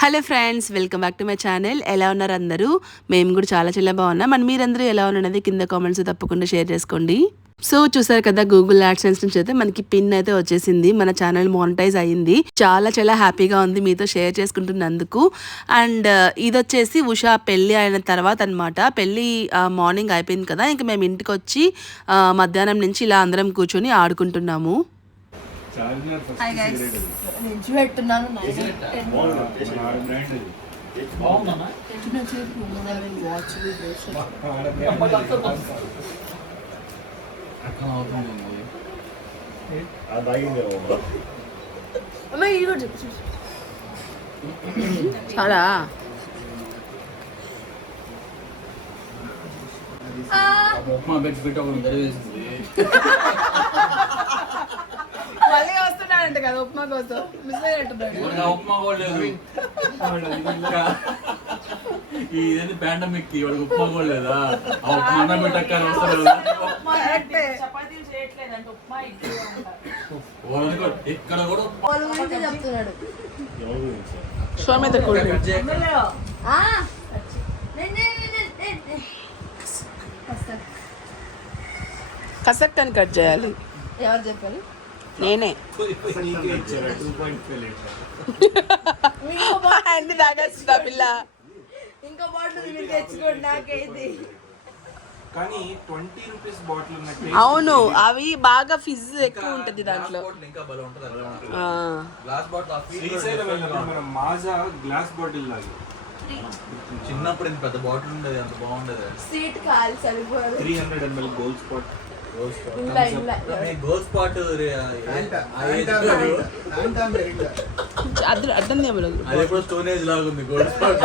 Hello friends, welcome back to my channel. ఎలా ఉన్నారు అందరూ? మేము కూడా చాలా బాగున్నాం. మరి మీరందరూ ఎలా ఉన్నది కింద కామెంట్స్ తప్పకుండా షేర్ చేసుకోండి. సో చూసారు కదా, గూగుల్ యాడ్సెన్స్ నుంచి అయితే మనకి పిన్ అయితే వచ్చేసింది. మన ఛానల్ మానిటైజ్ అయ్యింది. చాలా హ్యాపీగా ఉంది మీతో షేర్ చేసుకుంటున్నందుకు. అండ్ ఇది వచ్చేసి ఉషా పెళ్ళి అయిన తర్వాత అనమాట. పెళ్ళి మార్నింగ్ అయిపోయింది కదా, ఇంకా మేము ఇంటికి వచ్చి మధ్యాహ్నం నుంచి ఇలా అందరం కూర్చొని ఆడుకుంటున్నాము. చాలా మళ్ళీ వస్తున్నాడంట కదా ఉప్మా కోసం. మిస్ అయ్యేట్టున్నాడు. ఉప్మా కూడా లేదు. ఇది పాండమిక్ వాడికి ఉప్మా కూడా లేదా? ఆ ఉప్మా పెట్టక్క వస్తారు కదా. ఇక్కడ కూడా చెప్తున్నాడు. కసక్ అని కట్ చేయాలి. ఎవరు చెప్పారు? నేనే. ఇంకో బాటిల్ మీరు తెచ్చుకోండి, నాకైతే. కానీ 20 రూపీస్ బాటిల్ ఉన్నట్టు. అవును, అవి బాగా ఫిజ్ ఎక్కువ ఉంటది దాంట్లో. మనం మాజా గ్లాస్ బాటిల్ లాగా. చిన్నప్పుడు ఇంత పెద్ద బాటిల్ ఉండేది, అంత బాగుండేది. సీట్ కాల్ సరిపోదు. 300 ml gold spot. Gold spot అర్థం అది ఎప్పుడు స్టోనేజ్ లాగా ఉంది. గోల్డ్ స్పాట్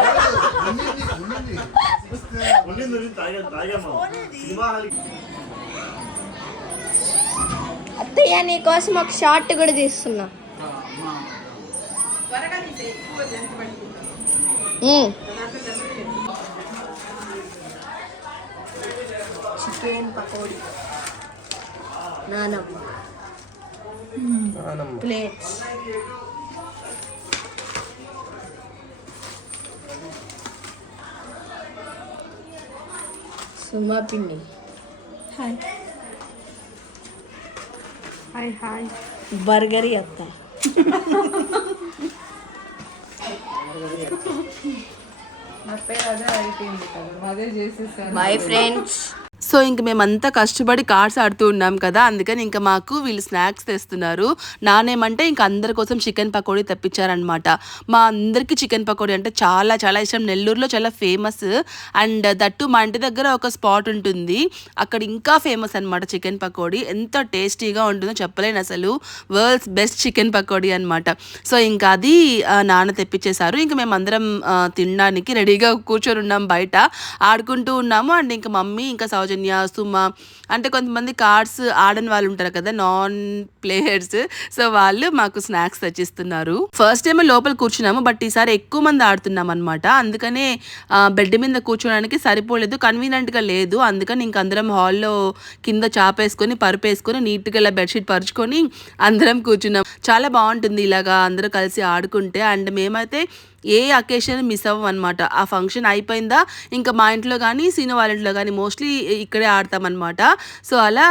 అత్తయ్య నీ కోసం ఒక షార్ట్ కూడా తీస్తున్నా. చికెన్ పకోడీ, నానమ్మ ప్లేట్స్, సుమా పిండి. Hi hi hi. బర్గరీ అత్త. Bye friends. సో ఇంక మేమంతా కష్టపడి కార్డ్స్ ఆడుతూ ఉన్నాం కదా, అందుకని ఇంకా మాకు వీళ్ళు స్నాక్స్ తెస్తున్నారు. నానేమంటే ఇంకా అందరి కోసం చికెన్ పకోడీ తెప్పించారనమాట. మా అందరికీ చికెన్ పకోడీ అంటే చాలా ఇష్టం. నెల్లూరులో చాలా ఫేమస్. అండ్ దట్టు మా ఇంటి దగ్గర ఒక స్పాట్ ఉంటుంది, అక్కడ ఇంకా ఫేమస్ అనమాట చికెన్ పకోడీ. ఎంత టేస్టీగా ఉంటుందో చెప్పలేను అసలు. వరల్డ్స్ బెస్ట్ చికెన్ పకోడీ అనమాట. సో ఇంకా అది నాన్న తెప్పించేశారు. ఇంకా మేమందరం తినడానికి రెడీగా కూర్చొని ఉన్నాం, బయట ఆడుకుంటూ ఉన్నాము. అండ్ ఇంకా మమ్మీ, ఇంకా సౌజన్య, సుమా, అంటే కొంతమంది కార్డ్స్ ఆడని వాళ్ళు ఉంటారు కదా, నాన్ ప్లేయర్స్. సో వాళ్ళు మాకు స్నాక్స్ తెచ్చిస్తున్నారు. ఫస్ట్ టైం లోపల కూర్చున్నాము, బట్ ఈసారి ఎక్కువ మంది ఆడుతున్నాం అనమాట. అందుకనే బెడ్ మీద కూర్చోడానికి సరిపోలేదు, కన్వీనియంట్గా లేదు. అందుకని ఇంక అందరం హాల్లో కింద చాపేసుకొని పరుపేసుకొని నీట్గా ఇలా బెడ్షీట్ పరుచుకొని అందరం కూర్చున్నాం. చాలా బాగుంటుంది ఇలాగా అందరూ కలిసి ఆడుకుంటే. అండ్ మేమైతే ఏ అకేషన్ మిస్ అవ్వం అనమాట. ఆ ఫంక్షన్ అయిపోయిందా ఇంకా మా ఇంట్లో కానీ సీను వాళ్ళ ఇంట్లో కానీ మోస్ట్లీ ఇక్కడే ఆడతామన్నమాట. సో అలా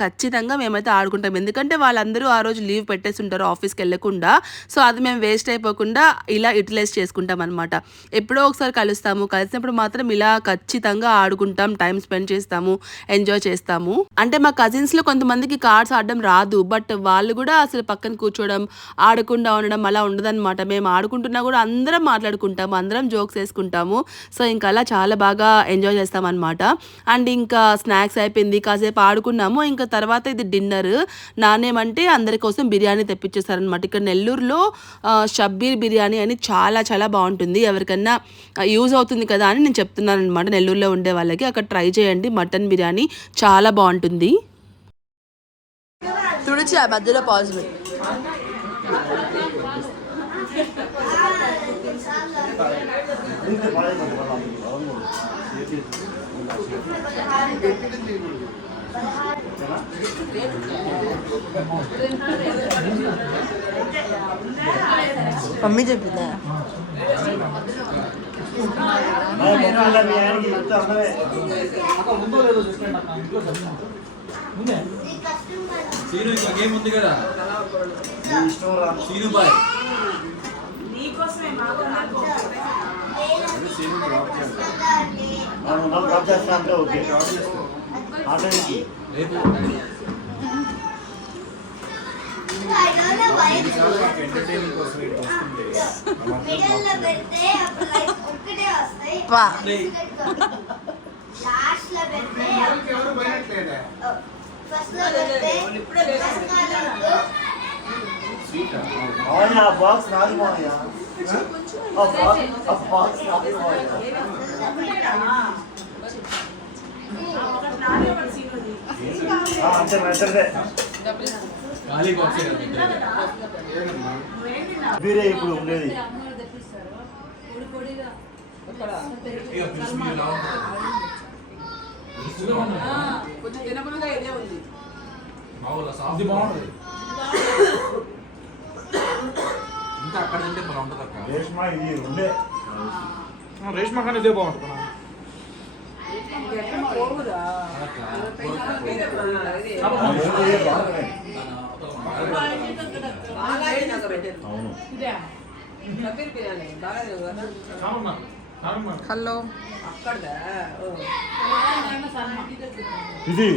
ఖచ్చితంగా మేమైతే ఆడుకుంటాం, ఎందుకంటే వాళ్ళందరూ ఆ రోజు లీవ్ పెట్టేసి ఉంటారు ఆఫీస్కి వెళ్ళకుండా. సో అది మేము వేస్ట్ అయిపోకుండా ఇలా యూటిలైజ్ చేసుకుంటాం అనమాట. ఎప్పుడో ఒకసారి కలుస్తాము, కలిసినప్పుడు మాత్రం ఇలా ఖచ్చితంగా ఆడుకుంటాం, టైం స్పెండ్ చేస్తాము, ఎంజాయ్ చేస్తాము. అంటే మా కజిన్స్లో కొంతమందికి కార్డ్స్ ఆడడం రాదు, బట్ వాళ్ళు కూడా అసలు పక్కన కూర్చోవడం, ఆడకుండా ఉండడం అలా ఉండదన్నమాట. మేము ఆడుకుంటున్నా కూడా అందరం మాట్లాడుకుంటాము, అందరం జోక్స్ వేసుకుంటాము. సో ఇంకా అలా చాలా బాగా ఎంజాయ్ చేస్తాం అనమాట. అండ్ ఇంకా స్నాక్స్ అయిపోయింది, కాసేపు ఆడుకున్నాము. ఇంకా తర్వాత ఇది డిన్నర్. నానేమంటే అందరి కోసం బిర్యానీ తెప్పించేస్తారనమాట. ఇక్కడ నెల్లూరులో షబ్బీర్ బిర్యానీ అని చాలా బాగుంటుంది. ఎవరికన్నా యూజ్ అవుతుంది కదా అని నేను చెప్తున్నాను అనమాట. నెల్లూరులో ఉండే వాళ్ళకి అక్కడ ట్రై చేయండి, మటన్ బిర్యానీ చాలా బాగుంటుంది. తుడిచి ఆ మధ్యలో పాజిబుల్. మమ్మీ చెప్పిందా? సీను ఇంకా గేమ్ ఉంది కదా సీను బాయ్ రేపు ఎంటర్టైన్మెంట్ కోసం ఇటు వస్తుంటే ఎవరు పోయినట్లేదా స్వీట్ బాక్స్ నాది మాయా బాక్స్ నాది అంతే మెత్తదే ఖాళీ బాక్సే కదా వీరే ఇప్పుడు ఉండేది ఇక పిలిచి మీరు ఎలా ఉంటుంది బాగుంది సాఫ్ట్ బాగుంటుంది ఇంకా అక్కడ తింటే మనం ఉంటుంది అక్క రేష్మా ఇది ఉండే రేష్మా కానీ ఇదే బాగుంటుంది హలో ఇది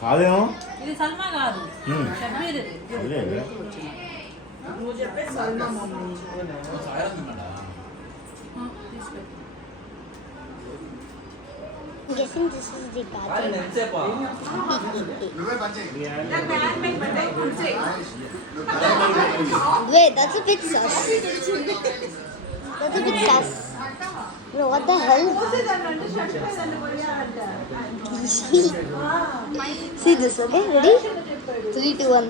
కాదేమో ఇది సల్మా కాదు షబ్బీర్ ఇది. నువ్వు చెప్పే సల్మా మమ్మీ సాయం తిన్నాడా Guessing this is the gadget. Wait, that's a bit sus. That's a bit sus. Bro, what the hell? See this, okay? Ready? 3, 2, 1.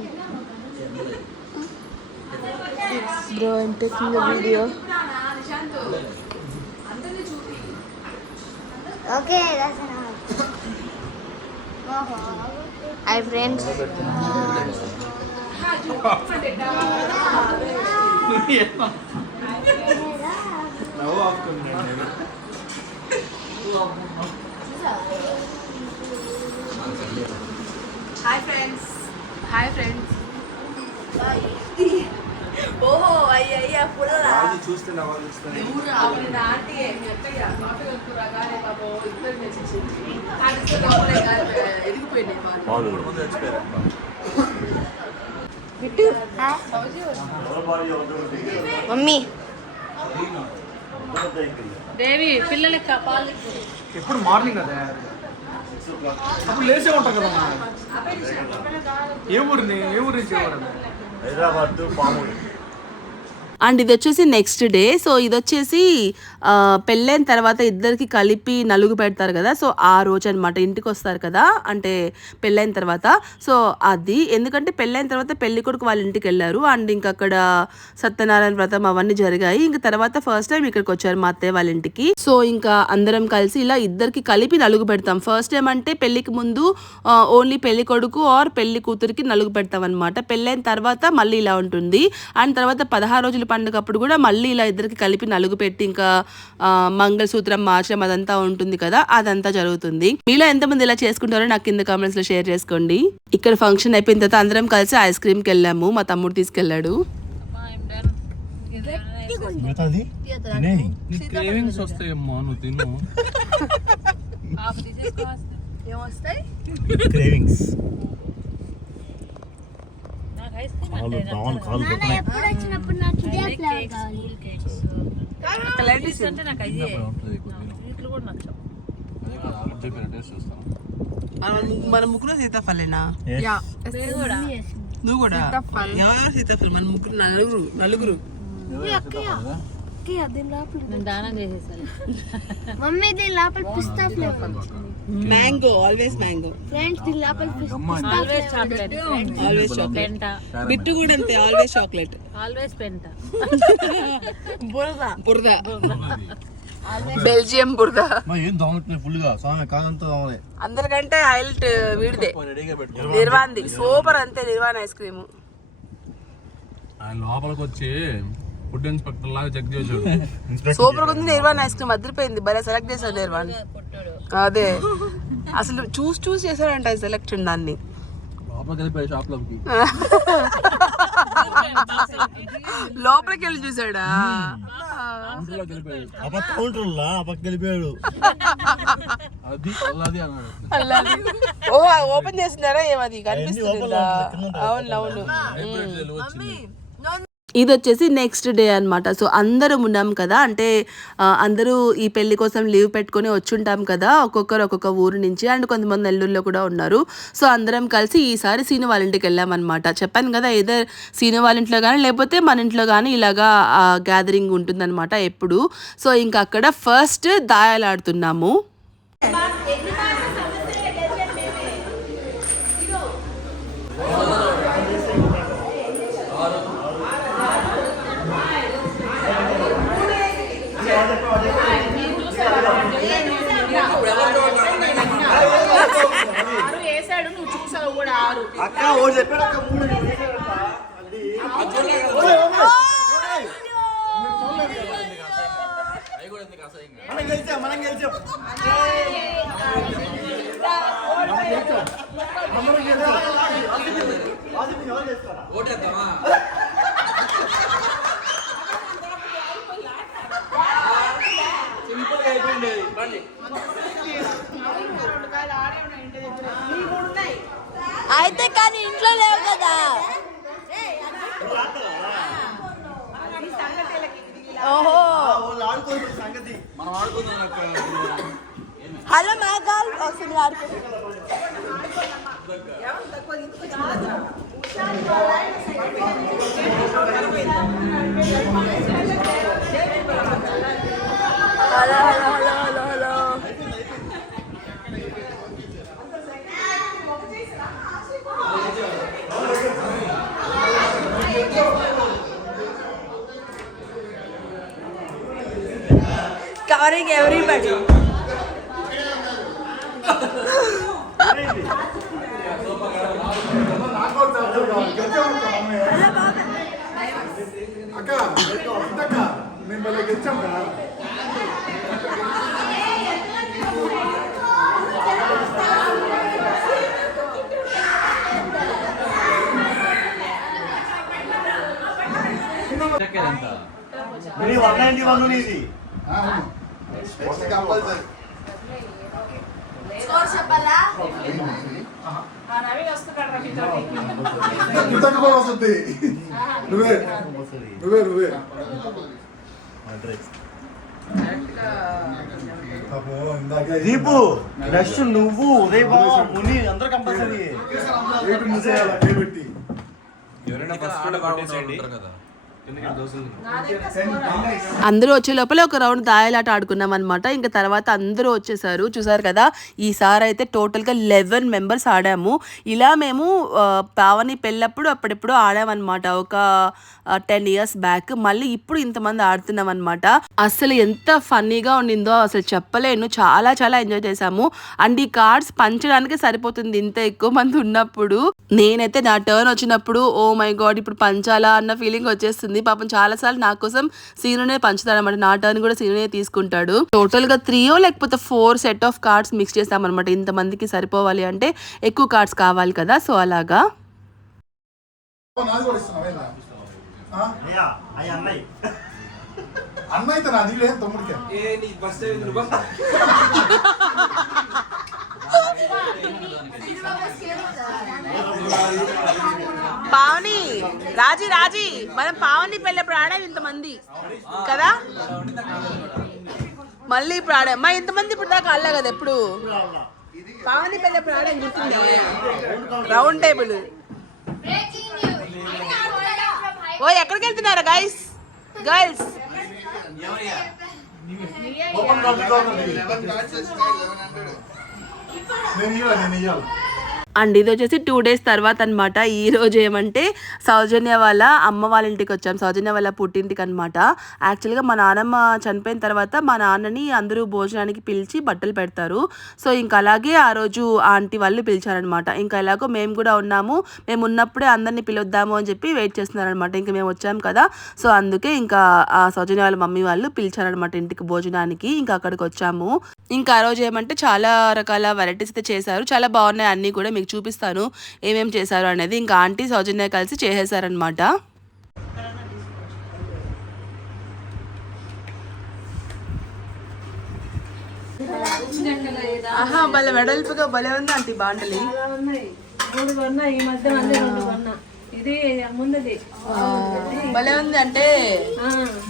Bro, I'm taking a video. Okay, that's enough. Hi friends. నవ్వు ఆపుతుంది hi friends ఓహో అయ్యా పుల్లరా చూస్తే నవ్వాలి అవును aunty ఎత్తయ్యా coffee కలుపురాగానే బాబు ఇద్దరు మెచ్చింది ఎదిగిపోయింది mummy దేవి పిల్లలకి పాలు ఎప్పుడు మార్నింగ్ కదా అప్పుడు లేచే ఉంటాం కదా ఏ ఊరు నుంచి ఏ ఊరు హైదరాబాద్ పాముడు అండ్ ఇది వచ్చేసి నెక్స్ట్ డే. సో ఇది వచ్చేసి పెళ్ళైన తర్వాత ఇద్దరికి కలిపి నలుగు పెడతారు కదా, సో ఆ రోజు అనమాట ఇంటికి వస్తారు కదా, అంటే పెళ్ళైన తర్వాత. సో అది ఎందుకంటే పెళ్ళైన తర్వాత పెళ్లి కొడుకు వాళ్ళ ఇంటికి వెళ్ళారు అండ్ ఇంకా అక్కడ సత్యనారాయణ వ్రతం అవన్నీ జరిగాయి. ఇంకా తర్వాత ఫస్ట్ టైం ఇక్కడికి వచ్చారు మా అత్తయ్య వాళ్ళ ఇంటికి. సో ఇంకా అందరం కలిసి ఇలా ఇద్దరికి కలిపి నలుగు పెడతాం. ఫస్ట్ టైం అంటే పెళ్లికి ముందు ఓన్లీ పెళ్లి కొడుకు ఆర్ పెళ్లి కూతురికి నలుగు పెడతాం అనమాట. పెళ్ళైన తర్వాత మళ్ళీ ఇలా ఉంటుంది. అండ్ తర్వాత 16 రోజుల పండుగ అప్పుడు కూడా మళ్ళీ ఇలా ఇద్దరికి కలిపి నలుగు పెట్టి ఇంకా మంగళసూత్రం మార్చడం అదంతా ఉంటుంది కదా, అదంతా జరుగుతుంది. మీలో ఎంతమంది ఇలా చేసుకుంటారో నాకు కింద కామెంట్స్ లో షేర్ చేసుకోండి. ఇక్కడ ఫంక్షన్ అయిపోయిన తర్వాత అందరం కలిసి ఐస్ క్రీమ్ కి వెళ్ళాము. మా తమ్ముడు తీసుకెళ్లాడు. క్రేవింగ్స్ వస్తాయమ్మా నువ్వు తిను ఏమొస్తాయి? క్రేవింగ్స్ నాకు ఐస్ క్రీమ్ అంటే ఎప్పుడు వచ్చినప్పుడు నాకు ఇదే ఫ్లేవర్ కావాలి. నచ్చదు. అంటే నాకు అయ్యే స్వీట్లు కూడా నచ్చవు. మన ముగ్గురు సీతాఫలేనా? నువ్వు కూడా ఎవరు సీతాఫలం? మన ముగ్గురు నలుగురు. నేను దానం చేసేసాను. మమ్మీ దీని లోపల పిస్తా flavour. Mango, always mango. Friends దీని లోపల పిస్తా ఆల్వేస్ చాక్లెట్. Always chocolate. పెంట. బిట్టు కూడా అంతే, ఆల్వేస్ చాక్లెట్. ఆల్వేస్ పెంట. బురద. బెల్జియం బురద. ఏం దోమట్లేదు ఫుల్ గా స్వామి కాలంతో దోమలే. అందరికంటే హైలైట్ వీడిదే, నిర్వాణది. సూపర్ అంతే నిర్వాణ ఐస్ క్రీమ్. ఆయన లోపలికి వచ్చి ఫుడ్ ఇన్స్పెక్టర్ లాగా చెక్ చేసాడు. సూపర్ గా ఉంది. నిర్వాణ్ ఐస్ క్రీమ్ అదిరిపోయింది. భలే సెలెక్ట్ చేశాడు నిర్వాణ్. అదే అసలు చూసి చేశాడంట సెలెక్షన్ దాన్ని. లోపలికి వెళ్ళిపోయి షాప్ లోకి. లోపలికి వెళ్ళి చూసాడా? ఇంట్లోకి వెళ్ళిపోయాడు. వెళ్ళిపోయాడు. అది అల్లది అన్నాడు. ఓ ఓపెన్ చేస్తున్నారా ఏమది కనిపిస్తుందా? అవును. ఇది వచ్చేసి నెక్స్ట్ డే అన్నమాట. సో అందరం ఉన్నాం కదా, అంటే అందరూ ఈ పెళ్లి కోసం లీవ్ పెట్టుకొని వచ్చుంటాం కదా, ఒక్కొక్కరు ఒక్కొక్క ఊరు నుంచి. అండ్ కొంతమంది నెల్లూరులో కూడా ఉన్నారు. సో అందరం కలిసి ఈసారి సీను వాళ్ళ ఇంటికి వెళ్ళామన్నమాట. చెప్పాను కదా, ఏదో సీను వాళ్ళ ఇంట్లో కానీ లేకపోతే మన ఇంట్లో కానీ ఇలాగా గ్యాదరింగ్ ఉంటుందన్నమాట ఎప్పుడు. సో ఇంకా అక్కడ ఫస్ట్ దాయాలాడుతున్నాము. అక్క ఓ చెప్పాడు అక్క 3 మనం గెలిచాం. అయితే కానీ ఇంట్లో లేవు కదా. ఓహో సంగతి మనం ఆడుకుందాం. హలో మేఘాల్ ఒకసారి ఆడుకో. హలో. Covering everybody. అక్క మేము భలే గెలిచాం కదా. ఇది 191 నీది. స్కోర్ చెప్పాలా? వస్తుంది. నువ్వే దీపు నెక్స్ట్ నువ్వు ఉదయ్ బాబు ముని అందరూ కంపల్సరీ. ఎవరైనా ఫస్ట్ కొట్టేసేయండి కదా. అందరూ వచ్చే లోపల ఒక రౌండ్ దాయలాట ఆడుకున్నాం అనమాట. ఇంకా తర్వాత అందరూ వచ్చేసారు. చూసారు కదా, ఈసారి అయితే టోటల్గా 11 మెంబర్స్ ఆడాము. ఇలా మేము పావని పెళ్ళప్పుడు అప్పుడెప్పుడు ఆడామన్నమాట, ఒక 10 years బ్యాక్. మళ్ళీ ఇప్పుడు ఇంతమంది ఆడుతున్నాం అనమాట. అసలు ఎంత ఫన్నీగా ఉండిందో అసలు చెప్పలేను. చాలా ఎంజాయ్ చేసాము. అండ్ ఈ కార్డ్స్ పంచడానికి సరిపోతుంది ఇంత ఎక్కువ మంది ఉన్నప్పుడు. నేనైతే నా టర్న్ వచ్చినప్పుడు ఓ మై గాడ్ ఇప్పుడు పంచాలా అన్న ఫీలింగ్ వచ్చేస్తుంది. పాపం చాలా సార్లు నా కోసం సీనునే పంచుతాడు అనమాట. నా టర్న్ కూడా సీనునే తీసుకుంటాడు. టోటల్ గా 3 లేకపోతే 4 సెట్ ఆఫ్ కార్డ్స్ మిక్స్ చేస్తామన్నమాట. ఇంతమందికి సరిపోవాలి అంటే ఎక్కువ కార్డ్స్ కావాలి కదా, సో అలాగా. అన్న అయితే నాది లేదు తమ్ముడికి. పావని రాజీ మనం పావని పెళ్ళప్పుడు ఆడాము ఇంతమంది కదా, మళ్ళీ ఇప్పుడు ఆడాం. మా ఇంతమంది ఇప్పుడు దాకా ఆడలే కదా ఎప్పుడు. పావని పెళ్ళప్పుడు ఆడాం గుర్తుంది, రౌండ్ టేబుల్. ఓ ఎక్కడికి వెళ్తున్నారా గర్ల్స్? నేను ఇయ్యాలి. అండ్ ఇది వచ్చేసి 2 days తర్వాత అనమాట. ఈ రోజు ఏమంటే సౌజన్య వాళ్ళ అమ్మ వాళ్ళ ఇంటికి వచ్చాం, సౌజన్య వాళ్ళ పుట్టింటికి అనమాట. యాక్చువల్గా మా నాన్నమ్మ చనిపోయిన తర్వాత మా నాన్నని అందరూ భోజనానికి పిలిచి బట్టలు పెడతారు. సో ఇంకా అలాగే ఆ రోజు ఆంటీ వాళ్ళు పిలిచారనమాట. ఇంకా ఎలాగో మేము కూడా ఉన్నాము, మేము ఉన్నప్పుడే అందరినీ పిలుద్దాము అని చెప్పి వెయిట్ చేస్తున్నారనమాట. ఇంకా మేము వచ్చాం కదా, సో అందుకే ఇంకా ఆ సౌజన్య వాళ్ళ మమ్మీ వాళ్ళు పిలిచారనమాట ఇంటికి భోజనానికి. ఇంకా అక్కడికి వచ్చాము. ఇంకా ఆ రోజు ఏమంటే చాలా రకాల వెరైటీస్ అయితే చేశారు, చాలా బాగున్నాయి అన్నీ కూడా. మీకు చూపిస్తాను ఏమేం చేశారు అనేది. ఇంకా ఆంటీ సౌజన్య కలిసి చేసేసారనమాట. ఆహా భలే వెడల్పుగా భలే ఉంది ఆంటీ బాండలి. ఇది ముందుది భలే ఉంది, అంటే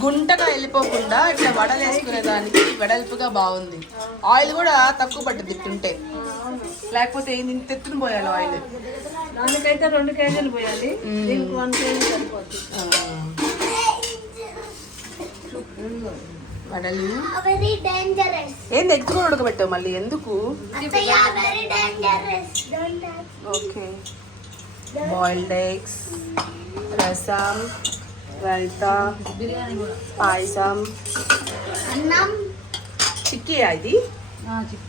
గుంటగా వెళ్ళిపోకుండా ఇట్లా వడలు వేసుకునే దానికి వెడల్పుగా బాగుంది. ఆయిల్ కూడా తక్కువ పట్టింది తింటుంటే, లేకపోతే ఇంత ఎత్తున పోయాలి ఆయిల్. దానికైతే 2 కేజీలు పోయాలి, దీనికి 1 కేజీ సరిపోతుంది. వడలు Very dangerous. ఏంది ఎక్కువ ఉడకబెట్టావు మళ్ళీ ఎందుకు? Ataya, very dangerous. Don't touch. Okay, boiled eggs, రసం, రైతా, పాయసం, Annam. చిక్కీయా ఇది?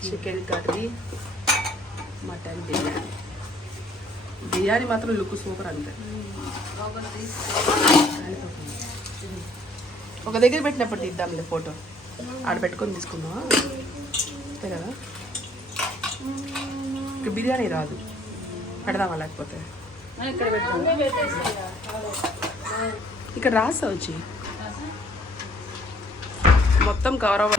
Chicken curry, mutton biryani. Biryani మాత్రం లుక్ సూపర్ అంతే. ఒక దగ్గర పెట్టినప్పుడు తీద్దాంలే ఫోటో, ఆడ పెట్టుకొని తీసుకుందామా అంతే కదా. ఇక్కడ బిర్యానీ రాదు, పెడదామా లేకపోతే ఇక్కడ రాసా వచ్చి మొత్తం కవర్ అవ్వ.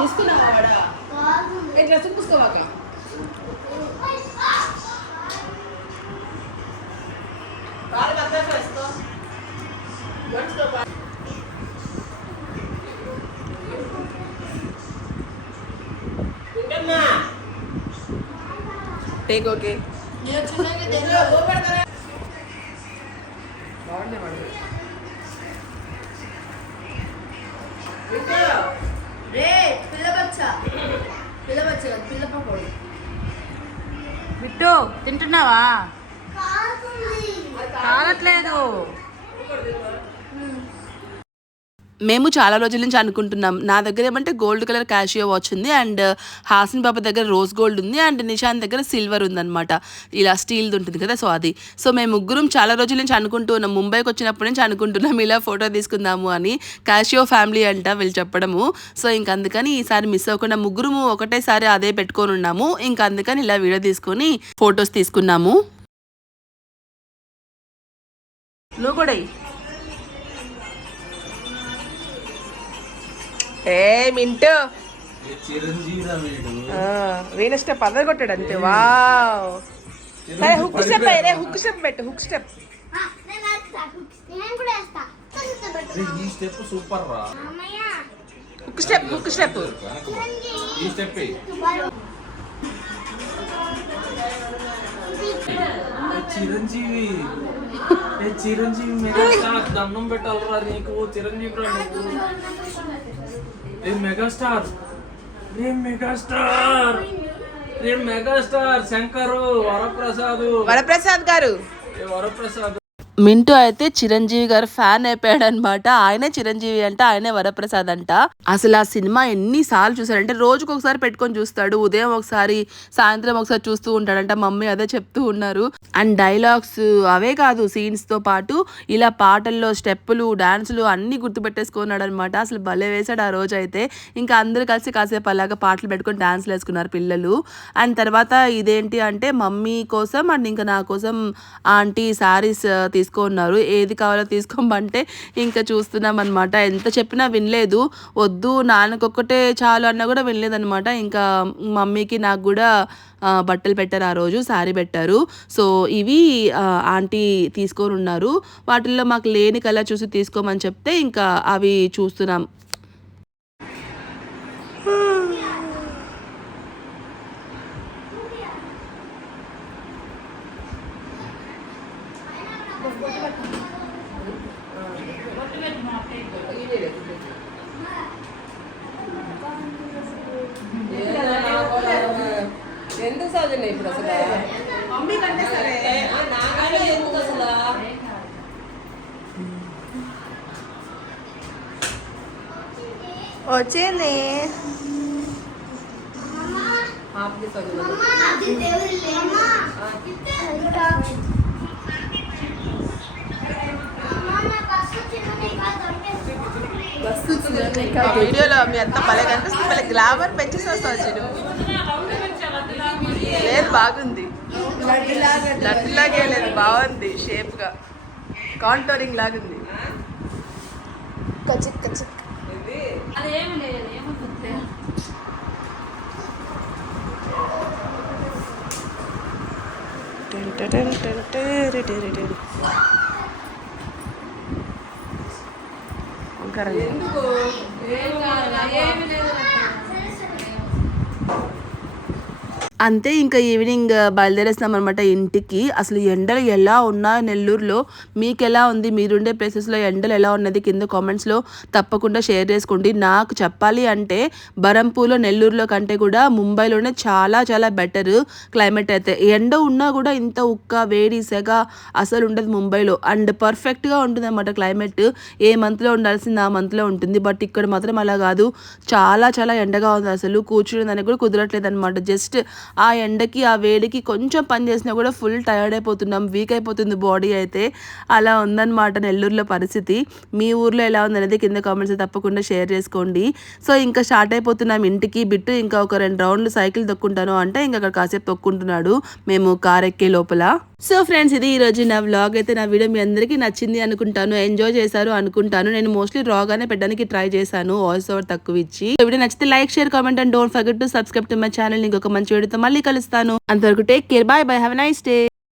తీసుకున్నావా వాడ ఇట్లా చూసుకోవాక. Take okay. బిట్టు తింటున్నావా? కాలట్లేదు. మేము చాలా రోజుల నుంచి అనుకుంటున్నాం. నా దగ్గర ఏమంటే గోల్డ్ కలర్ క్యాషియో వాచ్ ఉంది, అండ్ హాసిన్ బాబా దగ్గర రోజ్ గోల్డ్ ఉంది, అండ్ నిషాన్ దగ్గర సిల్వర్ ఉందన్నమాట. ఇలా స్టీల్ది ఉంటుంది కదా, సో అది. సో మేము ముగ్గురం చాలా రోజుల నుంచి అనుకుంటూ ఉన్నాం, ముంబైకి వచ్చినప్పటి నుంచి అనుకుంటున్నాం ఇలా ఫోటో తీసుకుందాము అని. క్యాషియో ఫ్యామిలీ అంట వీళ్ళు చెప్పడము. సో ఇంక అందుకని ఈసారి మిస్ అవ్వకుండా ముగ్గురము ఒకటేసారి అదే పెట్టుకొని ఉన్నాము. ఇంక అందుకని ఇలా వీడియో తీసుకొని ఫొటోస్ తీసుకున్నాము. నువ్వు కూడా మింటూ వీణ స్టెప్ అందరు కొట్టాడు అంతే. వావ్, హుక్ స్టెప్ అయ్యే, హుక్ స్టెప్ పెట్టు, హుక్ స్టెప్. నేను కూడా వేస్తా. ఈ స్టెప్ సూపర్ రా. Hook step, hook step. ఈ స్టెప్ చిరంజీవి, చిరంజీవి మెగాస్టార్ దండం పెట్టాలరా నీకు. చిరంజీవి రా నువ్వు, మెగాస్టార్, మెగాస్టార్ శంకరు వరప్రసాద్ గారు. వరప్రసాద్ మింటూ అయితే చిరంజీవి గారు ఫ్యాన్ అయిపోయాడు అనమాట. ఆయనే చిరంజీవి అంట, ఆయనే వరప్రసాద్ అంట. అసలు ఆ సినిమా ఎన్నిసార్లు చూసాడంటే రోజుకు ఒకసారి పెట్టుకొని చూస్తాడు. ఉదయం ఒకసారి, సాయంత్రం ఒకసారి చూస్తూ ఉంటాడంట. మమ్మీ అదే చెప్తూ ఉన్నారు. అండ్ డైలాగ్స్ అవే కాదు, సీన్స్ తో పాటు ఇలా పాటల్లో స్టెప్పులు, డాన్సులు అన్ని గుర్తుపెట్టేసుకున్నాడు అనమాట. అసలు భలే వేశాడు ఆ రోజు అయితే. ఇంకా అందరు కలిసి కాసేపు అలాగా పాటలు పెట్టుకొని డాన్సులు వేసుకున్నారు పిల్లలు. అండ్ తర్వాత ఇదేంటి అంటే మమ్మీ కోసం అండ్ ఇంకా నా కోసం ఆంటీ శారీస్ తీసుకున్నారు. ఏది కావాలో తీసుకోమంటే ఇంకా చూస్తున్నాం అనమాట. ఎంత చెప్పినా వినలేదు. వద్దు నాన్నకొక్కటే చాలు అన్నా కూడా వినలేదనమాట. ఇంకా మమ్మీకి నాకు కూడా బట్టలు పెట్టారు, ఆ రోజు శారీ పెట్టారు. సో ఇవి ఆంటీ తీసుకొని ఉన్నారు. వాటిల్లో మాకు లేని కలర్ చూసి తీసుకోమని చెప్తే ఇంకా అవి చూస్తున్నాం. సౌజన్య ఇప్పుడు అసలు మమ్మీ కంటే సరే నాకైనా ఎందుకు అసలు వచ్చింది ఆపి సౌజన్య వీడియోలో మీ అంత భలే కనిపిస్తుంది మళ్ళీ గ్లామర్ పెంచేసి సౌజన్య లేదు బాగుంది లడ్డులాగే లేదు బాగుంది షేప్ గా కాంటోరింగ్ లాగుంది కచిక్ కచిక్ అదేమి లేదు ఏమవుతుంది ఎందుకు ఏం కాదు ఏమి లేదు అంతే ఇంకా ఈవినింగ్ బయలుదేరేస్తాం అనమాట ఇంటికి. అసలు ఎండలు ఎలా ఉన్నాయి నెల్లూరులో, మీకు ఎలా ఉంది, మీరుండే ప్లేసెస్లో ఎండలు ఎలా ఉన్నది కింద కామెంట్స్లో తప్పకుండా షేర్ చేసుకోండి. నాకు చెప్పాలి అంటే బరంపూర్లో నెల్లూరులో కంటే కూడా ముంబైలోనే చాలా చాలా బెటర్ క్లైమేట్ అయితే. ఎండ ఉన్నా కూడా ఇంత ఉక్క వేడి సెగ అసలు ఉండదు ముంబైలో. అండ్ పర్ఫెక్ట్గా ఉంటుంది అన్నమాట క్లైమేట్. ఏ మంత్లో ఉండాల్సింది ఆ మంత్లో ఉంటుంది. బట్ ఇక్కడ మాత్రం అలా కాదు, చాలా చాలా ఎండగా ఉంది. అసలు కూర్చునేదానికి కూడా కుదరట్లేదు అనమాట. జస్ట్ ఆ ఎండకి ఆ వేడికి కొంచెం పని చేసినా కూడా ఫుల్ టైర్డ్ అయిపోతున్నాం, వీక్ అయిపోతుంది బాడీ అయితే. అలా ఉందన్నమాట నెల్లూరులో పరిస్థితి. మీ ఊర్లో ఎలా ఉందనేది కింద కామెంట్స్ తప్పకుండా షేర్ చేసుకోండి. సో ఇంకా స్టార్ట్ అయిపోతున్నాం ఇంటికి. బిట్టు ఇంకా ఒక 2 రౌండ్లు సైకిల్ తొక్కుంటాను అంటే ఇంకా అక్కడ కాసేపు తొక్కుంటున్నాడు మేము కార్ ఎక్కే లోపల. సో ఫ్రెండ్స్, ఇది ఈరోజు నా వ్లాగ్ అయితే. నా వీడియో మీ అందరికీ నచ్చింది అనుకుంటాను, ఎంజాయ్ చేశారు అనుకుంటాను. నేను మోస్ట్లీ రాగానే పెట్టడానికి ట్రై చేశాను, వాయిస్ ఓవర్ తక్కువ ఇచ్చి. వీడియో నచ్చితే like, share, comment and don't forget to subscribe to my channel. ఇంకొక మంచి వీడియోతో మళ్ళీ కలుస్తాను. అంతవరకు take care, bye bye, have a nice day.